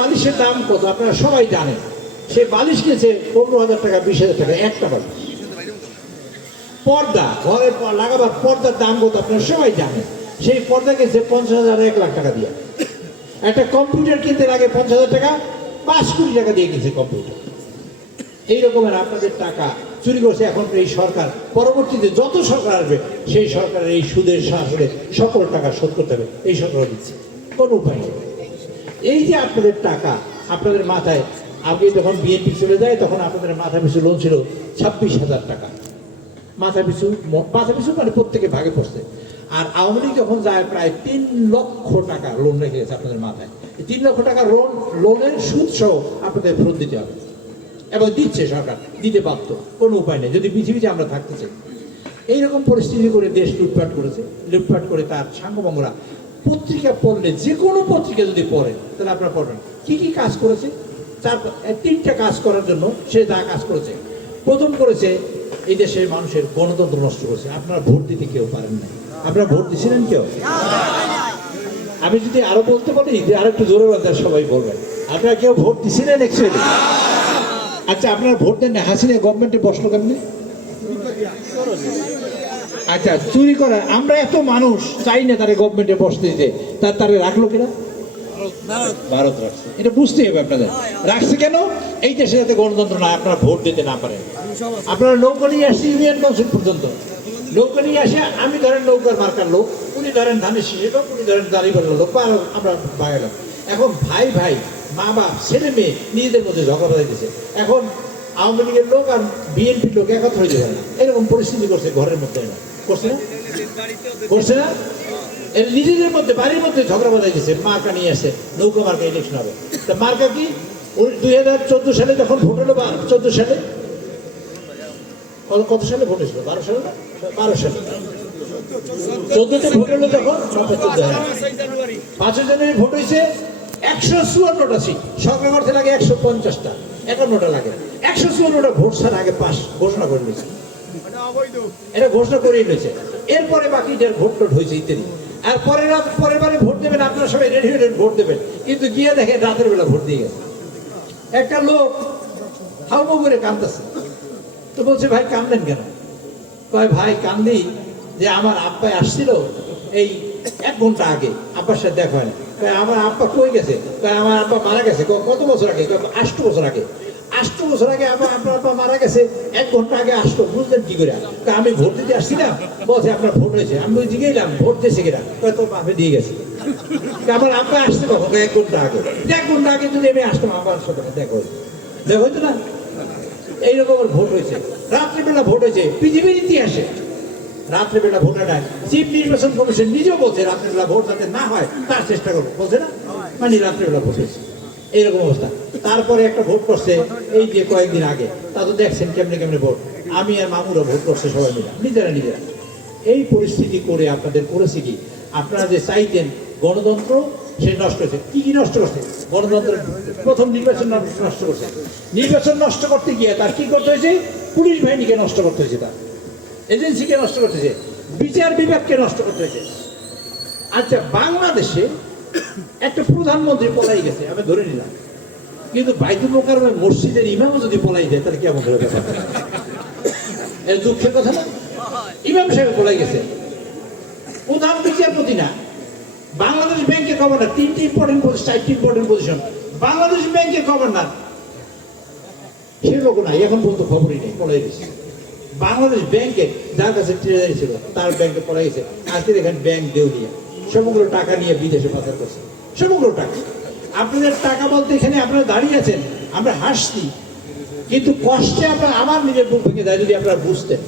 বালিশের দাম কত আপনারা সবাই জানেন। সে বালিশ কিনছে 15,000 টাকা, 20,000 টাকা একটা বালিশ। পর্দা ঘরে লাগাবার পর্দার দাম কত আপনারা সবাই জানেন। সেই পর্দা কিনছে 50,000, 1 লাখ টাকা দিয়ে। একটা কম্পিউটার কিনতে লাগে 50,000 টাকা, 5 কোটি টাকা দিয়ে কিনছে কম্পিউটার। এই রকমের আপনাদের টাকা চুরি করছে এখন এই সরকার। পরবর্তীতে যত সরকার আসবে সেই সরকারের এই সুদের শাসনে সকল টাকা শোধ করতে হবে, এই সরকার দিচ্ছে, কোনো উপায় নেই। এই যে আপনাদের টাকা আপনাদের মাথায়, আগে যখন বিএনপি চলে যায় তখন আপনাদের মাথা পিছু লোন ছিল 26,000 টাকা মাথা পিছু মানে প্রত্যেকে ভাগে পড়ছে। আর আওয়ামী লীগ যখন যায় প্রায় 3 লক্ষ টাকা লোন রেখে গেছে আপনাদের মাথায়। 3 লক্ষ টাকা লোনের সুদ সহ আপনাদের ফেরত দিতে হবে, এবং দিচ্ছে সরকার, দিতে বাধ্য, কোনো উপায় নেই যদি পৃথিবীতে আমরা থাকতে চাই। এইরকম পরিস্থিতি করে দেশ লুটপাট করেছে। লুটপাট করে তার সাঙ্গভঙ্গরা পত্রিকা পড়লে, যে কোনো পত্রিকা যদি পড়েন তাহলে আপনারা পড়বেন কি কি কাজ করেছে। 3টা কাজ করার জন্য সে যা কাজ করেছে, প্রথম করেছে এই দেশের মানুষের গণতন্ত্র নষ্ট করেছে। আপনারা ভোট দিতে কেউ পারেন না। আপনারা ভোট দিয়েছিলেন কেউ? আমি যদি আরো বলতে পারি যে আরো একটু জোরে বলতে সবাই বলবেন, আপনারা কেউ ভোট দিয়েছিলেন অ্যাকচুয়ালি? আচ্ছা, আপনারা ভোট দেন না, হাসিনা গভর্নমেন্টে বসলো কেমনি? আচ্ছা, চুরি করা, আমরা এত মানুষ চাই না তারা গভর্নমেন্টে বসতে দিতে, তারা রাখলো কিনা? ভারত রাখছে। এটা বুঝতে হবে আপনাদের। রাখছে কেন? এই দেশে যাতে গণতন্ত্র না, আপনারা ভোট দিতে না পারেন। আপনারা নৌকা নিয়ে আসছে ইউনিয়ন কাউন্সিল পর্যন্ত, নৌকা নিয়ে আসে, আমি ধরেন নৌকার মার্কার লোক, উনি ধরেন ধানের শীষের লোক, উনি ধরেন দাঁড়িপাল্লার লোক, বা আমরা ভাইলাম। এখন ভাই ভাই, মা বাপ, ছেলে মেয়ে নিজেদের মধ্যে ঝগড়া দিতেছে। এখন আওয়ামী লীগের লোক আর বিএনপির লোক একত্র হয়ে যাবে না, এরকম পরিস্থিতি করছে ঘরের মধ্যে। করছে না? করছে না? এর নিজেদের মধ্যে বাড়ির মধ্যে ঝগড়া বাঁধাইতেছে। মার্কা নিয়ে আসে, নৌকা মার্কা ইলেকশন হবে। তা মার্কা কি? 2014 সালে যখন ভোট হলো, 14 সালে, কত সালে ভোট হয়েছিল? 12 সালে না? 12 সালে 14তে ভোট হলো যখন, 5 জানুয়ারি ভোট হয়েছে। 154টা সিট, সরকার করতে লাগে 150টা, 51টা লাগে। 154টা ভোট ছাড়া আগে পাস ঘোষণা করে নিয়েছে, এটা ঘোষণা করেই নিয়েছে। এরপরে বাকিটার ভোট টোট হয়েছে ইত্যাদি। আর পরের বারে ভোট দেবেন, আপনারা সবাই রেডি হয়ে ভোট দেবেন, কিন্তু গিয়ে দেখেন রাতের বেলা ভোট দিয়ে গেছে। একটা লোক হাউমাউ করে কাঁদতেছে, তো বলছে ভাই কাঁদলেন কেন? কয় ভাই কান্দি যে আমার আব্বাই আসছিল এই 1 ঘন্টা আগে, আব্বার সাথে দেখা হয় না। আমার আব্বা কই গেছে? আমার আব্বা মারা গেছে। কত বছর আগে? 8 বছর আগে। 8 বছর আগে আপনার আব্বা মারা গেছে, 1 ঘন্টা আগে আসতো, বুঝলেন কি করে? আমি ভোট দিতে আসছিলাম, বলছে আপনার ভোট হয়েছে। আমি জিজ্ঞেলাম ভোট দিয়েছে কিনা? তোর বাপে দিয়ে গেছে। আমার আব্বা আসছে কখন? 1 ঘন্টা আগে। 1 ঘন্টা আগে যদি আমি আসতাম, আমার সাথে দেখা হইতো না। এইরকম ভোট হয়েছে, রাত্রিবেলা ভোট হয়েছে। পৃথিবীর ইতিহাসে রাত্রিবেলা ভোট হয়। চিফ নির্বাচন কমিশন নিজেও বলছে রাত্রিবেলা ভোট যাতে না হয় তার চেষ্টা করবো, বলছে না? মানে রাত্রিবেলা ভোট হয়েছে, এইরকম অবস্থা। তারপরে একটা ভোট করছে এই যে কয়েকদিন আগে, তা তো দেখছেন কেমনে কেমনে ভোট। আমি আর মামুরা ভোট করছে সবাই মিলে, নিজেরা। এই পরিস্থিতি করে আপনাদের করেছে কি? আপনারা যে চাইতেন গণতন্ত্র, সে নষ্ট হয়েছে। কি কি নষ্ট করছে? গণতন্ত্রের প্রথম নির্বাচন নষ্ট করছে। নির্বাচন নষ্ট করতে গিয়ে তার কি করতে হয়েছে? পুলিশ বাহিনীকে নষ্ট করতে হয়েছে, তার এজেন্সিকে নষ্ট করতেছে, বিচার বিভাগকে নষ্ট করতে হয়েছে। আচ্ছা, বাংলাদেশে একটা প্রধানমন্ত্রী পলাই গেছে, আমি ধরে নিলাম, কিন্তু বাইতুল মোকাররমের মসজিদের ইমামও যদি পলাই যায় তাহলে কেমন হবে? এর দুঃখের কথা না? ইমাম সাহেব পলাই গেছে, প্রধান বিচারপতি না, বাংলাদেশ ব্যাংকের গভর্নর, 3টি ইম্পর্টেন্ট পজিশন, 4টি ইম্পর্টেন্ট পজিশন, বাংলাদেশ ব্যাংকের গভর্নর, সে লোক নাই, এখন পর্যন্ত খবরই নেই, পলাই গেছে। বাংলাদেশ ব্যাংকে যার কাছে ট্রেজারি ছিল তার ব্যাংকে পড়া গেছে। আজকে দেখেন ব্যাংক দেউলিয়া, সমগ্র টাকা নিয়ে বিদেশে পাচার করছে, সমগ্র টাকা। আপনাদের টাকা বলতে এখানে আপনারা দাঁড়িয়ে আছেন, আমরা হাসছি, কিন্তু কষ্টে আপনার আমার নিজের বুক ভেঙে দেয় যদি আপনারা বুঝতেন।